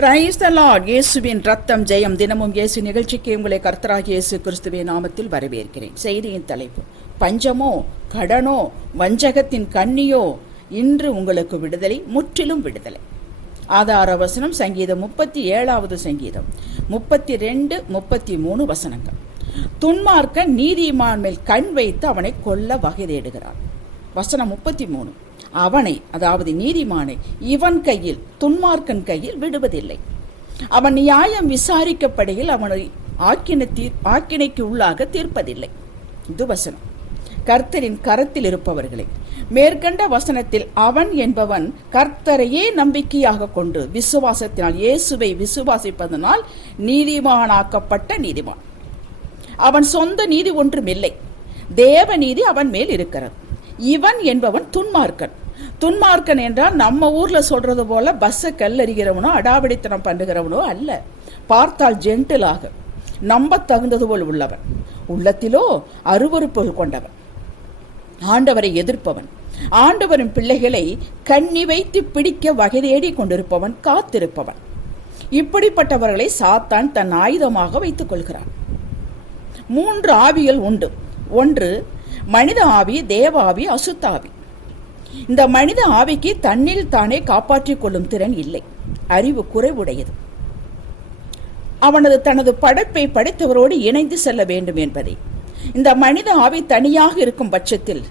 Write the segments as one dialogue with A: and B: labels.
A: Praise the Lord இயேசுவின் ரத்தம் ஜெயம். தினமும் இயேசு நிகழ்ச்சிக்கு உங்களை கர்த்தராக இயேசு கிறிஸ்துவின் நாமத்தில் வரவேற்கிறேன். செய்தியின் தலைப்பு பஞ்சமோ கடனோ வஞ்சகத்தின் கண்ணியோ இன்று உங்களுக்கு விடுதலை முற்றிலும் விடுதலை. ஆதார வசனம் சங்கீதம் முப்பத்தி ஏழாவது சங்கீதம் முப்பத்தி ரெண்டு முப்பத்தி மூணு வசனங்கள். துன்மார்க்க நீதிமான் மேல் கண் வைத்து அவனை கொல்ல வகை தேடுகிறான் வசனம் முப்பத்தி மூணு. அவனை அதாவது நீதிமானை இவன் கையில் துன்மார்க்கன் கையில் விடுவதில்லை. அவன் நியாயம் விசாரிக்கப்படுகையில் அவனை ஆக்கின தீர் ஆக்கினைக்கு உள்ளாக தீர்ப்பதில்லை. இது வசனம். கர்த்தரின் கரத்தில் இருப்பவர்களே மேற்கண்ட வசனத்தில் அவன் என்பவன் கர்த்தரையே நம்பிக்கையாக கொண்டு விசுவாசத்தினால் இயேசுவை விசுவாசிப்பதனால் நீதிமானாக்கப்பட்ட நீதிமான். அவன் சொந்த நீதி ஒன்றுமில்லை. தேவ நீதி அவன் மேல் இருக்கிறது. இவன் என்பவன் துன்மார்க்கன். துன்மார்க்கன் என்றால் நம்ம ஊரில் சொல்றது போல பஸ்ஸை கல்லறிகிறவனோ அடாவடித்தனம் பண்ணுகிறவனோ அல்ல. பார்த்தால் ஜென்டிலாக நம்ப தகுந்தது போல் உள்ளவன். உள்ளத்திலோ அருவருப்புகள் கொண்டவன். ஆண்டவரை எதிர்ப்பவன். ஆண்டவரின் பிள்ளைகளை கண்ணி வைத்து பிடிக்க வகை தேடி கொண்டிருப்பவன் காத்திருப்பவன். இப்படிப்பட்டவர்களை சாத்தான் தன் ஆயுதமாக வைத்துக் கொள்கிறான். மூன்று ஆவிகள் உண்டு. ஒன்று மனித ஆவி தேவாவி அசுத்தாவி இந்த மனித ஆவிக்கு தன்னில் தானே காப்பாற்றிக் கொள்ளும் திறன் இல்லை. அறிவு குறைவுடையது. அவனது தனது படைப்பை படைத்தவரோடு இணைந்து செல்ல வேண்டும் என்பதை. இந்த மனித ஆவி தனியாக இருக்கும் பட்சத்தில்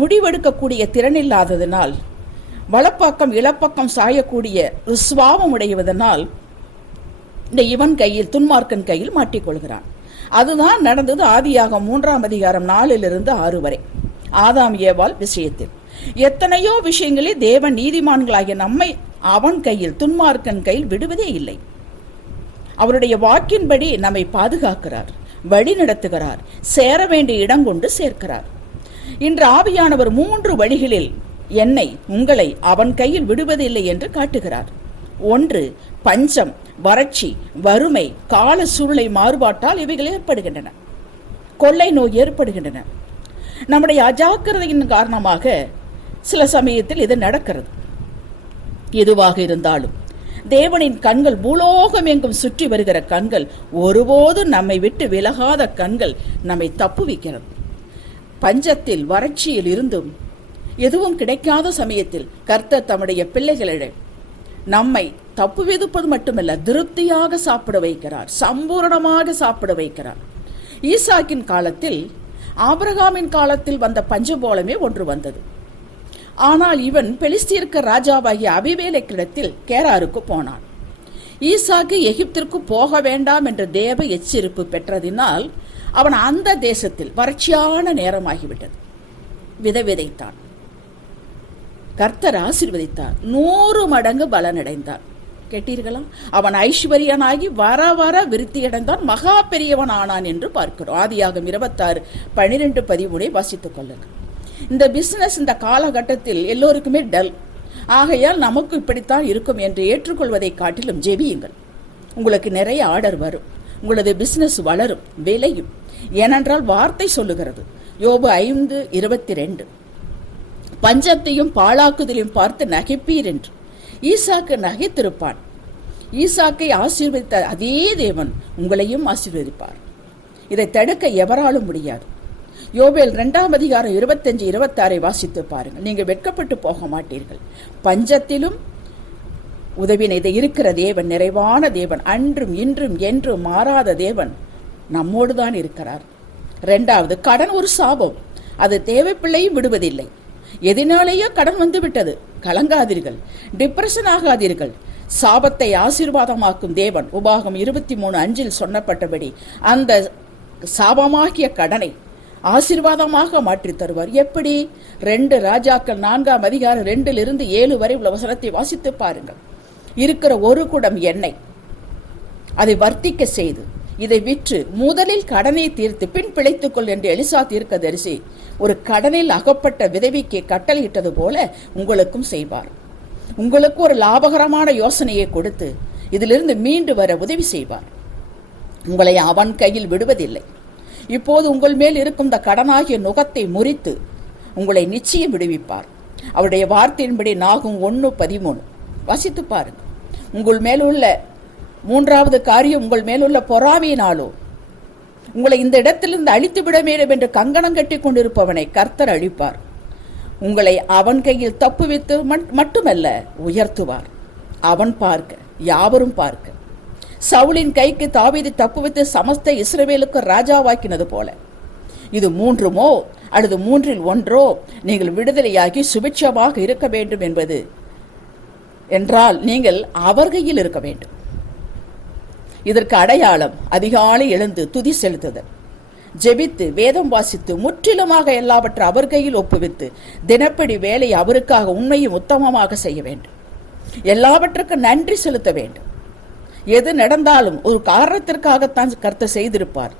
A: முடிவெடுக்கக்கூடிய திறனில்லாததனால் வலப்பக்கம் இளப்பக்கம் சாயக்கூடிய ஒரு உடையவதனால் இந்த இவன் கையில் துன்மார்க்கன் கையில் மாட்டிக்கொள்கிறான். அதுதான் நடந்தது ஆதியாக மூன்றாம் அதிகாரம் நாலிலிருந்து ஆறு வரை. ஆதாம் ஏவாள் விஷயத்தில். எத்தனையோ விஷயங்களில் தேவன் நீதிமான்களாகிய நம்மை அவன் கையில் துன்மார்க்கன் கையில் விடுவதே இல்லை. அவருடைய வாக்கின்படி நம்மை பாதுகாக்கிறார் வழி நடத்துகிறார் சேர வேண்டிய இடம் கொண்டு சேர்க்கிறார். இன்று ஆவியானவர் மூன்று வழிகளில் என்னை உங்களை அவன் கையில் விடுவதில்லை என்று காட்டுகிறார். ஒன்று பஞ்சம் வறட்சி வறுமை கால சூழ்நிலை மாறுபாட்டால் இவைகள் ஏற்படுகின்றன. கொள்ளை நோய் ஏற்படுகின்றன. நம்முடைய அஜாக்கிரதையின் காரணமாக சில சமயத்தில் இது நடக்கிறது. எதுவாக இருந்தாலும் தேவனின் கண்கள் பூலோகம் எங்கும் சுற்றி வருகிற கண்கள் ஒருபோதும் நம்மை விட்டு விலகாத கண்கள் நம்மை தப்புவிக்கிறது. பஞ்சத்தில் வறட்சியில் இருந்தும் எதுவும் கிடைக்காத சமயத்தில் கர்த்தர் தம்முடைய பிள்ளைகளிடம் நம்மை தப்பு விதுப்பது மட்டுமல்ல திருப்தியாக சாப்பிட வைக்கிறார் சம்பூரணமாக சாப்பிட வைக்கிறார். ஈசாக்கின் காலத்தில் ஆபிரகாமின் காலத்தில் வந்த பஞ்சபோலமே ஒன்று வந்தது. ஆனால் இவன் பெலிஸ்தீர்க்க ராஜாவாகிய அபிவேலைக்கிடத்தில் கேராருக்கு போனான். ஈசாக்கு எகிப்திற்கு போக வேண்டாம் என்ற தேவ எச்சரிப்பு பெற்றதினால் அவன் அந்த தேசத்தில் வறட்சியான நேரமாகிவிட்டது. விதை விதைத்தான். கர்த்தர் ஆசிர்வதித்தார். நூறு மடங்கு பலனடைந்தார். கேட்டீர்களா? அவன் ஐஸ்வர்யனாகி வர வர விருத்தியடைந்தான். மகா பெரியவன் ஆனான் என்று பார்க்கிறோம். ஆதியாகம் இருபத்தாறு பனிரெண்டு பதிமூனை வாசித்துக் கொள்ளுங்கள். இந்த பிசினஸ் இந்த காலகட்டத்தில் எல்லோருக்குமே டல் ஆகையால் நமக்கு இப்படித்தான் இருக்கும் என்று ஏற்றுக்கொள்வதை காட்டிலும் ஜெபியுங்கள். உங்களுக்கு நிறைய ஆர்டர் வரும். உங்களது பிசினஸ் வளரும் விளையும். ஏனென்றால் வார்த்தை சொல்லுகிறது. யோபு ஐந்து இருபத்தி ரெண்டு. பஞ்சத்தையும் பாழாக்குதலையும் பார்த்து நகைப்பீர் என்று. ஈசாக்கு நகைத்திருப்பான். ஈசாக்கை ஆசீர்வதித்த அதே தேவன் உங்களையும் ஆசீர்வதிப்பார். இதை தடுக்க எவராலும் முடியாது. யோபேல் இரண்டாம் அதிகாரம் இருபத்தஞ்சு இருபத்தாறை வாசித்து பாருங்கள். நீங்கள் வெட்கப்பட்டு போக மாட்டீர்கள். பஞ்சத்திலும் உதவின இதை இருக்கிற தேவன் நிறைவான தேவன் அன்றும் இன்றும் என்றும் மாறாத தேவன் நம்மோடு தான் இருக்கிறார். ரெண்டாவது கடன் ஒரு சாபம். அது தேவைப்பிள்ளையும் விடுவதில்லை. எதினாலேயோ கடன் வந்துவிட்டது. கலங்காதீர்கள். டிப்ரெஷன் ஆகாதீர்கள். சாபத்தை ஆசீர்வாதமாக்கும் தேவன் உபாகம் இருபத்தி மூணு அஞ்சில் சொன்னப்பட்டபடி அந்த சாபமாகிய கடனை ஆசீர்வாதமாக மாற்றி தருவார். எப்படி? ரெண்டு ராஜாக்கள் நான்காம் அதிகாரம் ரெண்டிலிருந்து ஏழு வரை உள்ள வசனத்தை வாசித்து பாருங்கள். இருக்கிற ஒரு குடம் எண்ணெய். அதை வர்த்திக்க செய்து இதை விற்று முதலில் கடனை தீர்த்து பின் பிழைத்துக்கொள் என்று எலிசா தீர்க்கதரிசி ஒரு கடனில் அகப்பட்ட விதவிக்கு கட்டளையிட்டது போல உங்களுக்கும் செய்வார். உங்களுக்கு ஒரு லாபகரமான யோசனையை கொடுத்து இதிலிருந்து மீண்டு வர உதவி செய்வார். உங்களை அவன் கையில் விடுவதில்லை. இப்போது உங்கள் மேல் இருக்கும் இந்த கடனாகிய நுகத்தை முறித்து உங்களை நிச்சயம் விடுவிப்பார். அவருடைய வார்த்தையின்படி நாகும் ஒன்று பதிமூணு. வசித்து பாருங்கள். உங்கள் மேலுள்ள மூன்றாவது காரியம் உங்கள் மேலுள்ள பொறாமையினாலோ. உங்களை இந்த இடத்திலிருந்து அழித்து விட வேண்டும் என்று கங்கணம் கட்டி கொண்டிருப்பவனை கர்த்தர் அழிப்பார். உங்களை அவன் கையில் தப்புவித்து மட்டுமல்ல உயர்த்துவார். அவன் பார்க்க யாவரும் பார்க்க. சவுளின் கைக்கு தாவீது தப்புவித்து சமஸ்த இஸ்ரவேலுக்கு ராஜாவாக்கினது போல. இது மூன்றுமோ அல்லது மூன்றில் ஒன்றோ நீங்கள் விடுதலையாகி சுபிட்சமாக இருக்க வேண்டும் என்பது என்றால் நீங்கள் அவர் கையில் இருக்க வேண்டும். இதற்கு அடையாளம் அதிகாலை எழுந்து துதி செலுத்துதல். ஜெபித்து வேதம் வாசித்து முற்றிலுமாக எல்லாவற்றை அவர் கையில் ஒப்புவித்து தினப்படி வேலையை அவருக்காக உண்மையும் உத்தமமாக செய்ய வேண்டும். எல்லாவற்றுக்கும் நன்றி செலுத்த வேண்டும். எது நடந்தாலும் ஒரு காரணத்திற்காகத்தான் கருத்தை செய்திருப்பார்.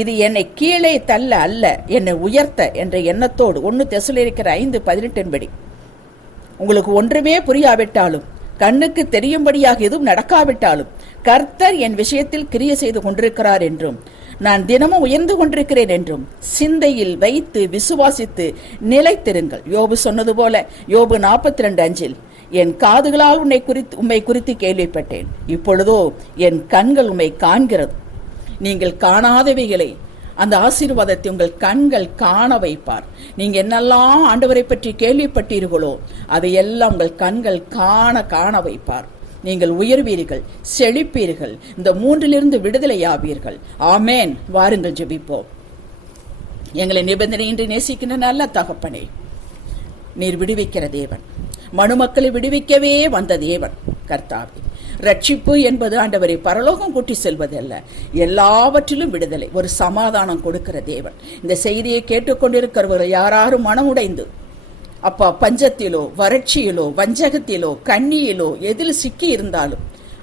A: இது என்னை கீழே தள்ள அல்ல என்னை உயர்த்த என்ற எண்ணத்தோடு ஒன்று தெசலிருக்கிற ஐந்து பதினெட்டின்படி. உங்களுக்கு ஒன்றுமே புரியாவிட்டாலும் கண்ணுக்கு தெரியும்படியாக எதுவும் நடக்காவிட்டாலும் கர்த்தர் என் விஷயத்தில் கிரிய செய்து கொண்டிருக்கிறார் என்றும் நான் தினமும் உயர்ந்து கொண்டிருக்கிறேன் என்றும் சிந்தையில் வைத்து விசுவாசித்து நிலைத்திருங்கள். யோபு சொன்னது போல யோபு நாற்பத்தி ரெண்டு அஞ்சில் என் காதுகளால் உன்னை குறித்து உம்மை குறித்து கேள்விப்பட்டேன். இப்பொழுதோ என் கண்கள் உம்மை காண்கிறது. நீங்கள் காணாதவைகளை அந்த ஆசீர்வாதத்தை உங்கள் கண்கள் காண வைப்பார். நீங்கள் என்னெல்லாம் ஆண்டவரை பற்றி கேள்விப்பட்டீர்களோ அதையெல்லாம் உங்கள் கண்கள் காண காண வைப்பார். நீங்கள் உயர்வீர்கள் செழிப்பீர்கள் இந்த மூன்றிலிருந்து விடுதலையாவீர்கள் ஆமேன். வாருங்கள் ஜெபிப்போம். எங்களை நிபந்தனையின்றி நேசிக்கின்ற நல்ல தகப்பனே நீர் விடுவிக்கிற தேவன். மனுமக்களை விடுவிக்கவே வந்த தேவன் கர்த்தாவே. ரட்சிப்பு என்பது ஆண்டவரை பரலோகம் கூட்டி செல்வதல்ல. எல்லாவற்றிலும் விடுதலை ஒரு சமாதானம் கொடுக்கிற தேவன். இந்த செய்தியை கேட்டுக்கொண்டிருக்கிறவர்கள் யாராரும் மனமுடைந்து அப்பா பஞ்சத்திலோ வறட்சியிலோ வஞ்சகத்திலோ கண்ணியிலோ எதில் சிக்கி இருந்தாலும்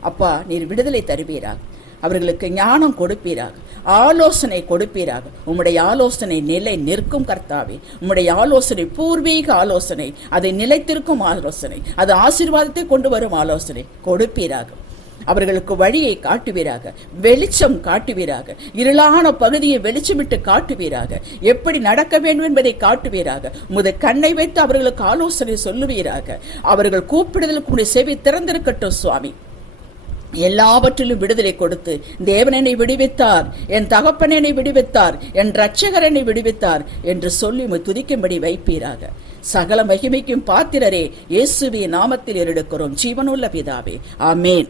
A: அப்பா நீர் விடுதலை தருவீராக. அவர்களுக்கு ஞானம் கொடுப்பீராக. ஆலோசனை கொடுப்பீராக. உம்முடைய ஆலோசனை நிலை நிற்கும் கர்த்தாவே. உம்முடைய ஆலோசனை பூர்வீக ஆலோசனை அதை நிலைத்திருக்கும் ஆலோசனை அது ஆசீர்வாதத்தை கொண்டு வரும் ஆலோசனை கொடுப்பீராக. அவர்களுக்கு வழியை காட்டுவீராக வெளிச்சம் காட்டுவீராக இருளான பகுதியை வெளிச்சமிட்டு காட்டுவீராக எப்படி நடக்க வேண்டும் என்பதை காட்டுவீராக. முத கண்ணை வைத்து அவர்களுக்கு ஆலோசனை சொல்லுவீராக. அவர்கள் கூப்பிடுதலுக்கு செவி திறந்திருக்கட்டும் சுவாமி. எல்லாவற்றிலும் விடுதலை கொடுத்து தேவன் என்னை விடுவித்தார் என் தகப்பன் என்னை விடுவித்தார் என் ரட்சகர் என்னை விடுவித்தார் என்று சொல்லி துதிக்கும்படி வைப்பீராக. சகல மகிமைக்கும் பாத்திரரே இயேசுவின் நாமத்தில் எடுக்கிறோம் ஜீவனுள்ள பிதாவே. ஆமேன்.